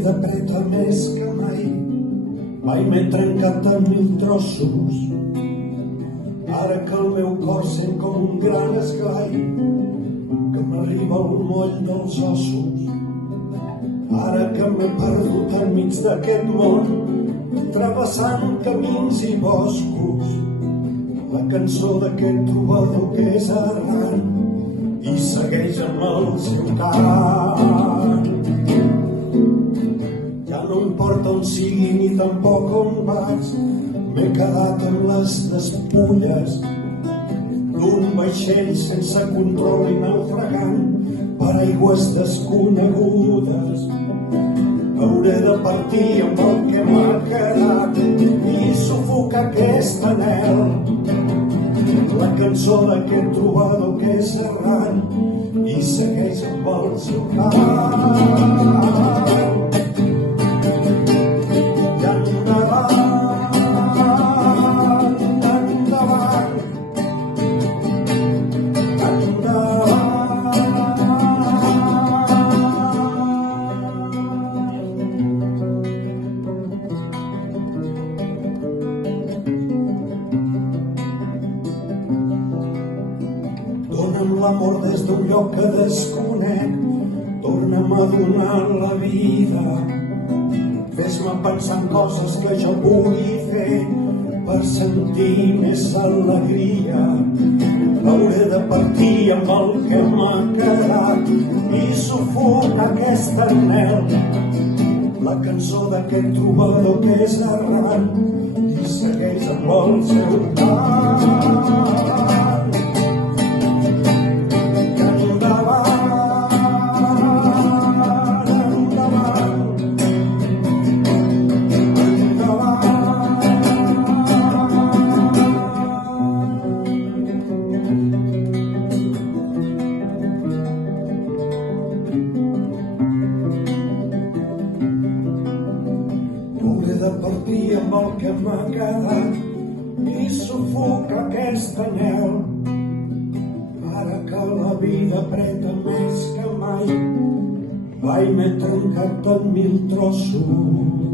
vida apreta més que mai. Mai m'he trencat en 1000 trossos. Ara que el meu cor sent com un gran esglai que m'arriba al moll dels ossos. Ara que m'he perdut enmig d'aquest món, travessant camins i boscos, la cançó d'aquest trobador que és errant i segueix amb el seu cant. Ja no importa on sigui ni tampoc on vaig, m'he quedat amb les despulles d'un vaixell sense control i naufragant per aigües desconegudes. Hauré de partir amb el que m'ha quedat i sufocar aquest anhel. La cançó d'aquest trobador que és errant i segueix amb el seu cant. Torna'm l'amor des d'un lloc que desconec, torna'm a donar la vida. Fes-me pensar en coses que jo pugui fer per sentir més alegria. Hauré de partir amb el que m'ha quedat i sufocar aquest anhel. La cançó d'aquest trobador que és errant i segueix amb el seu cant. Hauré de partir amb el que m'ha quedat i sufocar aquest anyel. Ara que la vida apreta més que mai, mai m'he trencat en 1000 trossos.